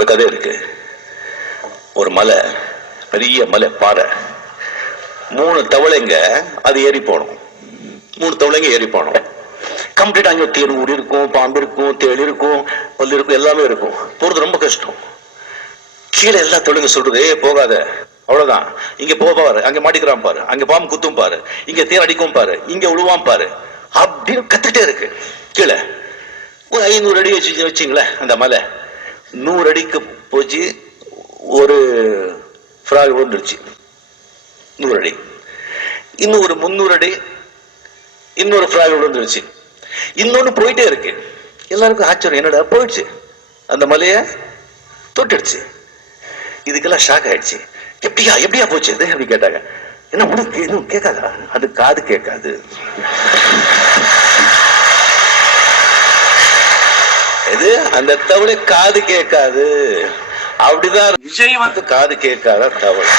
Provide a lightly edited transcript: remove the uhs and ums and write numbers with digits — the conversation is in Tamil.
ஒரு கதை இருக்கு. ஒரு மலை, பெரிய மலை, பாறை, 3 தவளைங்க அது ஏறி போனோம். 3 தவளைங்க ஏறி போனோம். கம்ப்ளீட் அங்கே தேன் ஊடி இருக்கும், பாம்பு இருக்கும், தேள் இருக்கும், பல்லு இருக்கும், எல்லாமே இருக்கும். போறது ரொம்ப கஷ்டம். கீழே எல்லா தொழிலுங்க சொல்றது, போகாத, அவ்வளவுதான், இங்க போவாரு, அங்க மாட்டிக்கிறான் பாரு, அங்க பாம்பு குத்தும் பாரு, இங்க தேர் அடிக்கும் பாரு, இங்க விழுவான் பாரு, அப்படின்னு கத்துட்டே இருக்கு. கீழே ஒரு 500 அடி வச்சுங்களேன். அந்த மலை 100 அடிக்கு போச்சு. ஒரு ஃப்ராக் விழுந்துருச்சு 100 அடி. இன்னும் ஒரு 300 அடி இன்னொரு ஃப்ராக் விழுந்துருச்சு. இன்னொன்னு போயிட்டே இருக்கு. எல்லாருக்கும் ஆச்சரியம், என்னடா போயிடுச்சு, அந்த மலைய தொட்டுடுச்சு. இதுக்கெல்லாம் ஷாக் ஆயிடுச்சு. எப்படியா எப்படியா போச்சு அது அப்படி கேட்டாங்க. என்ன உனக்கு இன்னும் கேட்காதா? அது காது கேட்காது. இது அந்த தவளை காது கேட்காது. அப்படிதான் விஜய் வந்து காது கேட்காத தவளை.